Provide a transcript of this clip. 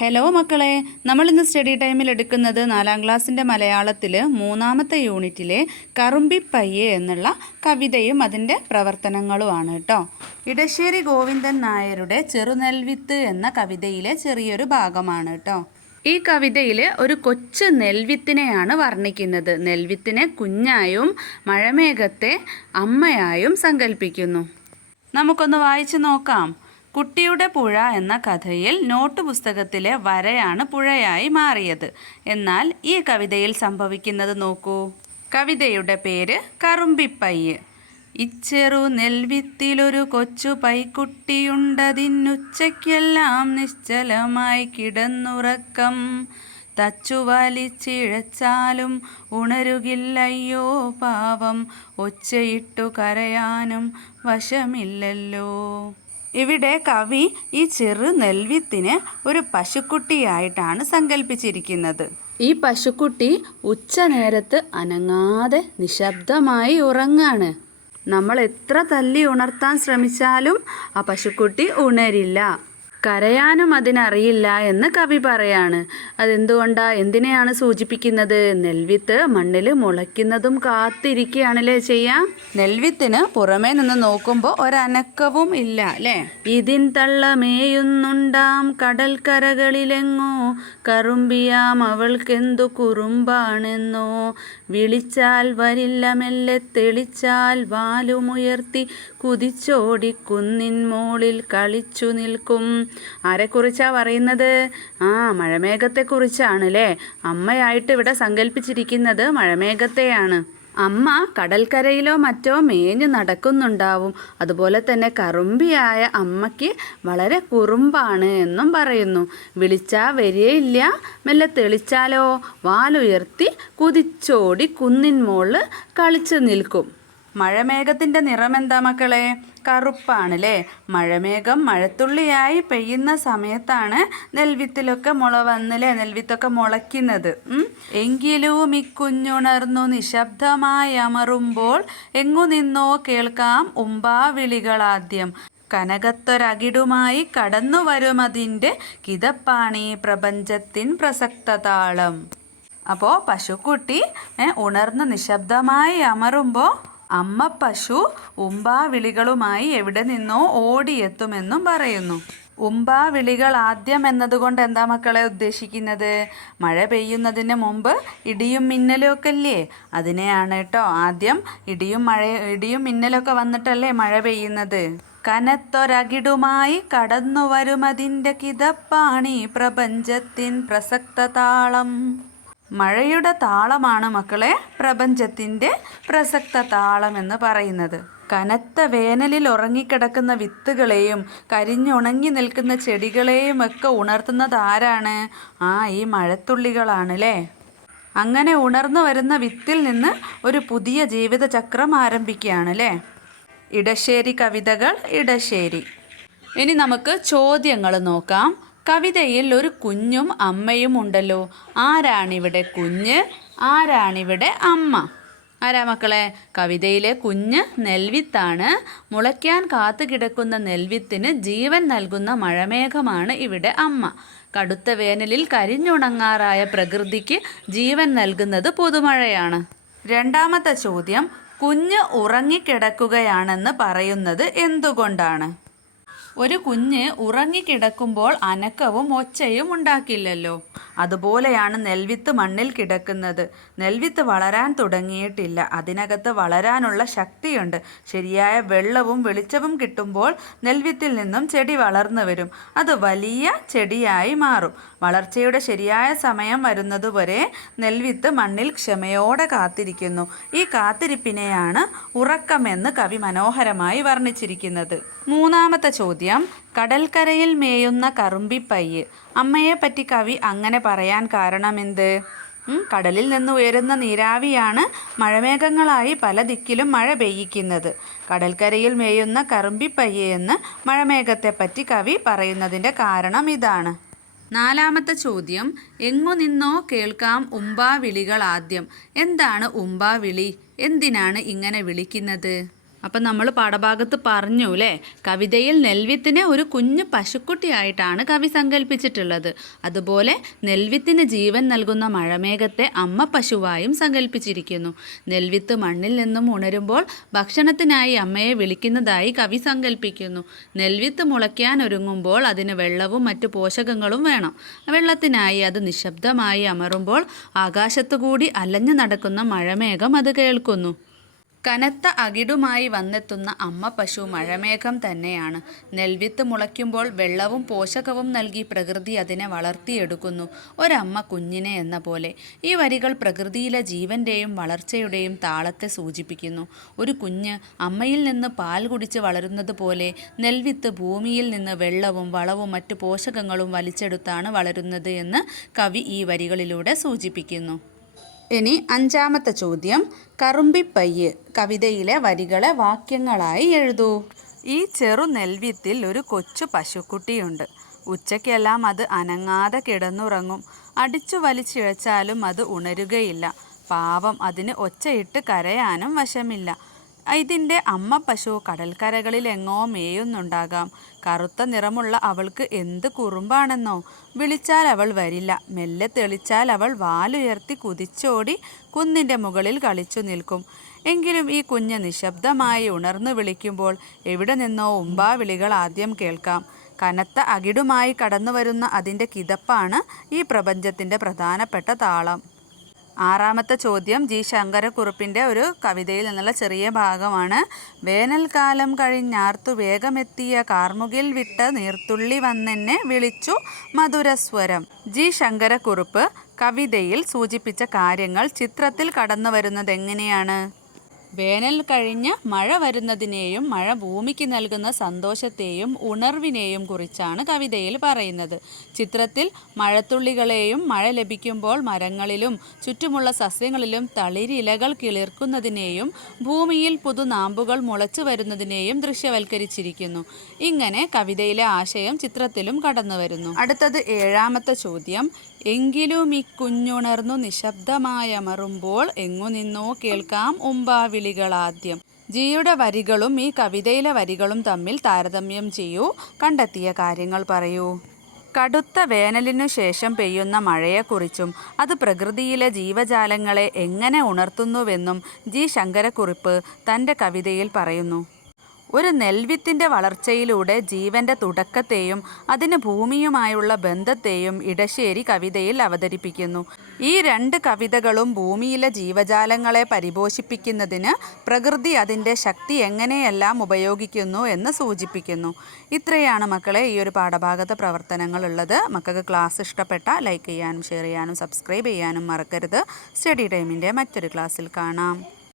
Hello മക്കളെ നമ്മൾ ഇന്ന് സ്റ്റഡി ടൈമിൽ എടുക്കുന്നത് നാലാം ക്ലാസ്സിന്റെ മലയാളത്തിൽ മൂന്നാമത്തെ യൂണിറ്റിലെ കറുമ്പിപ്പയ്യെ എന്നുള്ള കവിതയും അതിന്റെ പ്രവർത്തനങ്ങളുമാണ് കേട്ടോ. ഇടശ്ശേരി ഗോവിന്ദൻ നായരുടെ ചെറുനെൽവിത്ത് എന്ന കവിതയിലെ ചെറിയൊരു ഭാഗമാണ് കേട്ടോ. ഈ കവിതയിൽ ഒരു കൊച്ചു നെൽവിത്തിനെയാണ് വർണിക്കുന്നത്. നെൽവിത്തിനെ കുഞ്ഞായും മഴമേഘത്തെ അമ്മയായും സങ്കല്പിക്കുന്നു നമുക്കൊന്ന് വായിച്ചു നോക്കാം. കുട്ടിയുടെ പുഴ എന്ന കഥയിൽ നോട്ട് പുസ്തകത്തിലെ വരയാണ് പുഴയായി മാറിയത്. എന്നാൽ ഈ കവിതയിൽ സംഭവിക്കുന്നത് നോക്കൂ. കവിതയുടെ പേര് കറുമ്പിപ്പയ്യ്. ഇച്ചെറു നെൽവിത്തിലൊരു കൊച്ചു പൈക്കുട്ടിയുണ്ടതിനുച്ചയ്ക്കെല്ലാം നിശ്ചലമായി കിടന്നുറക്കം. തച്ചു വലിച്ചിഴച്ചാലും ഉണരുകില്ലയ്യോ പാവം. ഒച്ചയിട്ടു കരയാനും വശമില്ലല്ലോ. ഇവിടെ കവി ഈ ചെറു നെൽവിത്തിന് ഒരു പശുക്കുട്ടിയായിട്ടാണ് സങ്കല്പിച്ചിരിക്കുന്നത് ഈ പശുക്കുട്ടി ഉച്ച നേരത്ത് അനങ്ങാതെ നിശബ്ദമായി ഉറങ്ങാണ്. നമ്മൾ എത്ര തല്ലി ഉണർത്താൻ ശ്രമിച്ചാലും ആ പശുക്കുട്ടി ഉണരില്ല. കരയാനും അതിനറിയില്ല എന്ന് കവി പറയാണ്. അതെന്തുകൊണ്ടാ? എന്തിനെയാണ് സൂചിപ്പിക്കുന്നത്? നെൽവിത്ത് മണ്ണിൽ മുളയ്ക്കുന്നതും കാത്തിരിക്കുകയാണല്ലേ ചെയ്യാം? നെൽവിത്തിന് പുറമേ നിന്ന് നോക്കുമ്പോൾ ഒരനക്കവും ഇല്ല അല്ലേ? ഇതിൻ തള്ളമേയുന്നുണ്ടാം കടൽക്കരകളിലെങ്ങോ? കറുമ്പിയാം അവൾക്കെന്തു കുറുമ്പാണെന്നോ? വിളിച്ചാൽ വരില്ല മെല്ലെ തെളിച്ചാൽ വാലുമുയർത്തി കുതിച്ചോടി കുന്നിൻ മോളിൽ കളിച്ചു നിൽക്കും. ആരെക്കുറിച്ചാ പറയുന്നത്? ആ മഴമേഘത്തെക്കുറിച്ചാണ് അല്ലേ അമ്മയായിട്ട് ഇവിടെ സങ്കല്പിച്ചിരിക്കുന്നത് മഴമേഘത്തെയാണ്. അമ്മ കടൽക്കരയിലോ മറ്റോ മേഞ്ഞു നടക്കുന്നുണ്ടാവും. അതുപോലെ തന്നെ കറുമ്പിയായ അമ്മയ്ക്ക് വളരെ കുറുമ്പാണ് എന്നും പറയുന്നു. വിളിച്ചാ വരികയില്ല. മെല്ലെ തെളിച്ചാലോ? വാലുയർത്തി കുതിച്ചോടി കുന്നിൻ മോൾ കളിച്ചു നിൽക്കും. മഴമേഘത്തിന്റെ നിറമെന്താ എന്താ മക്കളെ കറുപ്പാണല്ലേ? മഴമേഘം മഴത്തുള്ളിയായി പെയ്യുന്ന സമയത്താണ് നെൽവിത്തിലൊക്കെ മുള വന്നില്ലേ? നെൽവിത്തൊക്കെ മുളയ്ക്കുന്നത്. എങ്കിലും ഇക്കുഞ്ഞുണർന്നു നിശബ്ദമായി അമറുമ്പോൾ എങ്ങു നിന്നോ കേൾക്കാം ഉമ്പാവിളികളാദ്യം കനകത്തൊരകിടുമായി കടന്നു വരുമതിന്റെ കിതപ്പാണി പ്രപഞ്ചത്തിൻ പ്രസക്തതാളം അപ്പോൾ പശുക്കുട്ടി ഉണർന്ന് നിശബ്ദമായി അമറുമ്പോൾ അമ്മ പശു ഉമ്പാവിളികളുമായി എവിടെ നിന്നോ ഓടിയെത്തുമെന്നും പറയുന്നു. ഉമ്പാവിളികൾ ആദ്യം എന്നതുകൊണ്ട് എന്താ മക്കളെ ഉദ്ദേശിക്കുന്നത്? മഴ പെയ്യുന്നതിന് മുമ്പ് ഇടിയും മിന്നലും ഒക്കെ അല്ലേ അതിനെയാണ് കേട്ടോ ആദ്യം ഇടിയും മഴ ഇടിയും മിന്നലൊക്കെ വന്നിട്ടല്ലേ മഴ പെയ്യുന്നത്. കനത്തൊരകിടുമായി കടന്നു വരുമതിന്റെ കിതപ്പാണി പ്രപഞ്ചത്തിൻ പ്രസക്ത താളം മഴയുടെ താളമാണ് മക്കളെ പ്രപഞ്ചത്തിന്റെ പ്രസക്ത താളം എന്ന് പറയുന്നത്. കനത്ത വേനലിൽ ഉറങ്ങിക്കിടക്കുന്ന വിത്തുകളെയും കരിഞ്ഞുണങ്ങി നിൽക്കുന്ന ചെടികളെയും ഒക്കെ ഉണർത്തുന്നത് ആരാണ്? ആ ഈ മഴത്തുള്ളികളാണ് അല്ലേ അങ്ങനെ ഉണർന്നു വരുന്ന വിത്തിൽ നിന്ന് ഒരു പുതിയ ജീവിതചക്രം ആരംഭിക്കുകയാണ് അല്ലേ ഇടശ്ശേരി കവിതകൾ ഇടശ്ശേരി. ഇനി നമുക്ക് ചോദ്യങ്ങൾ നോക്കാം. കവിതയിൽ ഒരു കുഞ്ഞും അമ്മയും ഉണ്ടല്ലോ. ആരാണിവിടെ കുഞ്ഞ്? ആരാണിവിടെ അമ്മ? ആരാ മക്കളെ? കവിതയിലെ കുഞ്ഞ് നെൽവിത്താണ്. മുളയ്ക്കാൻ കാത്തു കിടക്കുന്ന നെൽവിത്തിന് ജീവൻ നൽകുന്ന മഴമേഘമാണ് ഇവിടെ അമ്മ. കടുത്ത വേനലിൽ കരിഞ്ഞുണങ്ങാറായ പ്രകൃതിക്ക് ജീവൻ നൽകുന്നത് പുതുമഴയാണ്. രണ്ടാമത്തെ ചോദ്യം കുഞ്ഞ് ഉറങ്ങിക്കിടക്കുകയാണെന്ന് പറയുന്നത് എന്തുകൊണ്ടാണ്? ഒരു കുഞ്ഞ് ഉറങ്ങിക്കിടക്കുമ്പോൾ അനക്കവും ഒച്ചയും ഉണ്ടാക്കില്ലല്ലോ. അതുപോലെയാണ് നെൽവിത്ത് മണ്ണിൽ കിടക്കുന്നത്. നെൽവിത്ത് വളരാൻ തുടങ്ങിയിട്ടില്ല. അതിനകത്ത് വളരാനുള്ള ശക്തിയുണ്ട്. ശരിയായ വെള്ളവും വെളിച്ചവും കിട്ടുമ്പോൾ നെൽവിത്തിൽ നിന്നും ചെടി വളർന്നു വരും. അത് വലിയ ചെടിയായി മാറും. വളർച്ചയുടെ ശരിയായ സമയം വരുന്നതുവരെ നെൽവിത്ത് മണ്ണിൽ ക്ഷമയോടെ കാത്തിരിക്കുന്നു. ഈ കാത്തിരിപ്പിനെയാണ് ഉറക്കമെന്ന് കവി മനോഹരമായി വർണിച്ചിരിക്കുന്നത്. മൂന്നാമത്തെ ചോദ്യം കടൽക്കരയിൽ മേയുന്ന കറുമ്പിപ്പയ്യ്. അമ്മയെപ്പറ്റി കവി അങ്ങനെ പറയാൻ കാരണമെന്ത്? കടലിൽ നിന്ന് ഉയരുന്ന നീരാവിയാണ് മഴമേഘങ്ങളായി പല ദിക്കിലും മഴ പെയ്യിക്കുന്നത്. കടൽക്കരയിൽ മേയുന്ന കറുമ്പിപ്പയ്യെന്ന് മഴമേഘത്തെപ്പറ്റി കവി പറയുന്നതിന്റെ കാരണം ഇതാണ്. നാലാമത്തെ ചോദ്യം എങ്ങു നിന്നോ കേൾക്കാം ഉമ്പാവിളികൾ ആദ്യം എന്താണ് ഉമ്പാവിളി? എന്തിനാണ് ഇങ്ങനെ വിളിക്കുന്നത്? അപ്പം നമ്മൾ പാഠഭാഗത്ത് പറഞ്ഞു അല്ലേ കവിതയിൽ നെൽവിത്തിനെ ഒരു കുഞ്ഞു പശുക്കുട്ടിയായിട്ടാണ് കവി സങ്കല്പിച്ചിട്ടുള്ളത് അതുപോലെ നെൽവിത്തിന് ജീവൻ നൽകുന്ന മഴമേഘത്തെ അമ്മ പശുവായും സങ്കല്പിച്ചിരിക്കുന്നു നെൽവിത്ത് മണ്ണിൽ നിന്നും ഉണരുമ്പോൾ ഭക്ഷണത്തിനായി അമ്മയെ വിളിക്കുന്നതായി കവി സങ്കല്പിക്കുന്നു നെൽവിത്ത് മുളയ്ക്കാൻ ഒരുങ്ങുമ്പോൾ അതിന് വെള്ളവും മറ്റു പോഷകങ്ങളും വേണം. വെള്ളത്തിനായി അത് നിശബ്ദമായി അമറുമ്പോൾ ആകാശത്തുകൂടി അലഞ്ഞു നടക്കുന്ന മഴമേഘം അത് കേൾക്കുന്നു. കനത്ത അകിടുമായി വന്നെത്തുന്ന അമ്മ പശു മഴമേഘം തന്നെയാണ്. നെൽവിത്ത് മുളയ്ക്കുമ്പോൾ വെള്ളവും പോഷകവും നൽകി പ്രകൃതി അതിനെ വളർത്തിയെടുക്കുന്നു. ഒരമ്മ കുഞ്ഞിനെ എന്ന പോലെ. ഈ വരികൾ പ്രകൃതിയിലെ ജീവന്റെയും വളർച്ചയുടെയും താളത്തെ സൂചിപ്പിക്കുന്നു. ഒരു കുഞ്ഞ് അമ്മയിൽ നിന്ന് പാൽ കുടിച്ച് വളരുന്നത് പോലെ നെൽവിത്ത് ഭൂമിയിൽ നിന്ന് വെള്ളവും വളവും മറ്റു പോഷകങ്ങളും വലിച്ചെടുത്താണ് വളരുന്നത് എന്ന് കവി ഈ വരികളിലൂടെ സൂചിപ്പിക്കുന്നു. ഇനി അഞ്ചാമത്തെ ചോദ്യം. കറുമ്പിപ്പയ്യ് കവിതയിലെ വരികളെ വാക്യങ്ങളായി എഴുതൂ. ഈ ചെറു നെൽവിത്തിൽ ഒരു കൊച്ചു പശുക്കുട്ടിയുണ്ട്. ഉച്ചയ്ക്കെല്ലാം അത് അനങ്ങാതെ കിടന്നുറങ്ങും. അടിച്ചു വലിച്ചിഴച്ചാലും അത് ഉണരുകയില്ല. പാവം അതിന് ഒച്ചയിട്ട് കരയാനും വശമില്ല. ഇതിന്റെ അമ്മ പശു കടൽക്കരകളിൽ എങ്ങോ മേയുന്നുണ്ടാകാം. കറുത്ത നിറമുള്ള അവൾക്ക് എന്ത് കുറുമ്പാണെന്നോ. വിളിച്ചാൽ അവൾ വരില്ല. മെല്ലെ തെളിച്ചാൽ അവൾ വാലുയർത്തി കുതിച്ചോടി കുന്നിന്റെ മുകളിൽ കളിച്ചു നിൽക്കും. എങ്കിലും ഈ കുഞ്ഞ് നിശബ്ദമായി ഉണർന്നു വിളിക്കുമ്പോൾ എവിടെ നിന്നോ ഉമ്പാവിളികൾ ആദ്യം കേൾക്കാം. കനത്ത അകിടുമായി കടന്നു വരുന്ന അതിന്റെ കിതപ്പാണ് ഈ പ്രപഞ്ചത്തിന്റെ പ്രധാനപ്പെട്ട താളം. ആറാമത്തെ ചോദ്യം ജി ശങ്കരക്കുറുപ്പിന്റെ ഒരു കവിതയിൽ നിന്നുള്ള ചെറിയ ഭാഗമാണ്. വേനൽക്കാലം കഴിഞ്ഞാർത്തു വേഗമെത്തിയ കാർമുകിൽ വിട്ട് നീർത്തുള്ളി വന്നെന്നെ വിളിച്ചു മധുരസ്വരം. ജി ശങ്കരക്കുറുപ്പ് കവിതയിൽ സൂചിപ്പിച്ച കാര്യങ്ങൾ ചിത്രത്തിൽ കടന്നു വരുന്നത് എങ്ങനെയാണ് വേനൽ കഴിഞ്ഞ് മഴ വരുന്നതിനെയും മഴ ഭൂമിക്ക് നൽകുന്ന സന്തോഷത്തെയും ഉണർവിനെയും കുറിച്ചാണ് കവിതയിൽ പറയുന്നത്. ചിത്രത്തിൽ മഴത്തുള്ളികളെയും മഴ ലഭിക്കുമ്പോൾ മരങ്ങളിലും ചുറ്റുമുള്ള സസ്യങ്ങളിലും തളിരിലകൾ കിളിർക്കുന്നതിനെയും ഭൂമിയിൽ പുതുനാമ്പുകൾ മുളച്ചു വരുന്നതിനെയും ദൃശ്യവൽക്കരിച്ചിരിക്കുന്നു. ഇങ്ങനെ കവിതയിലെ ആശയം ചിത്രത്തിലും കടന്നു വരുന്നു അടുത്തത് ഏഴാമത്തെ ചോദ്യം. എങ്കിലും ഈ കുഞ്ഞുണർന്നു നിശബ്ദമായമറുമ്പോൾ എങ്ങു നിന്നോ കേൾക്കാം ഉമ്പാവിളികളാദ്യം ജിയുടെ വരികളും ഈ കവിതയിലെ വരികളും തമ്മിൽ താരതമ്യം ചെയ്യൂ. കണ്ടെത്തിയ കാര്യങ്ങൾ പറയൂ. കടുത്ത വേനലിനു ശേഷം പെയ്യുന്ന മഴയെക്കുറിച്ചും അത് പ്രകൃതിയിലെ ജീവജാലങ്ങളെ എങ്ങനെ ഉണർത്തുന്നുവെന്നും ജി ശങ്കരക്കുറിപ്പ് തന്റെ കവിതയിൽ പറയുന്നു. ഒരു നെൽവിത്തിന്റെ വളർച്ചയിലൂടെ ജീവന്റെ തുടക്കത്തെയും അതിന് ഭൂമിയുമായുള്ള ബന്ധത്തെയും ഇടശ്ശേരി കവിതയിൽ അവതരിപ്പിക്കുന്നു. ഈ രണ്ട് കവിതകളും ഭൂമിയിലെ ജീവജാലങ്ങളെ പരിപോഷിപ്പിക്കുന്നതിന് പ്രകൃതി അതിന്റെ ശക്തി എങ്ങനെയെല്ലാം ഉപയോഗിക്കുന്നു എന്ന് സൂചിപ്പിക്കുന്നു. ഇത്രയാണ് മക്കളെ ഈ ഒരു പാഠഭാഗത്തെ പ്രവർത്തനങ്ങൾ ഉള്ളത് മക്കൾക്ക് ക്ലാസ് ഇഷ്ടപ്പെട്ട ലൈക്ക് ചെയ്യാനും ഷെയർ ചെയ്യാനും സബ്സ്ക്രൈബ് ചെയ്യാനും മറക്കരുത്. സ്റ്റഡി ടൈമിന്റെ മറ്റൊരു ക്ലാസ്സിൽ കാണാം.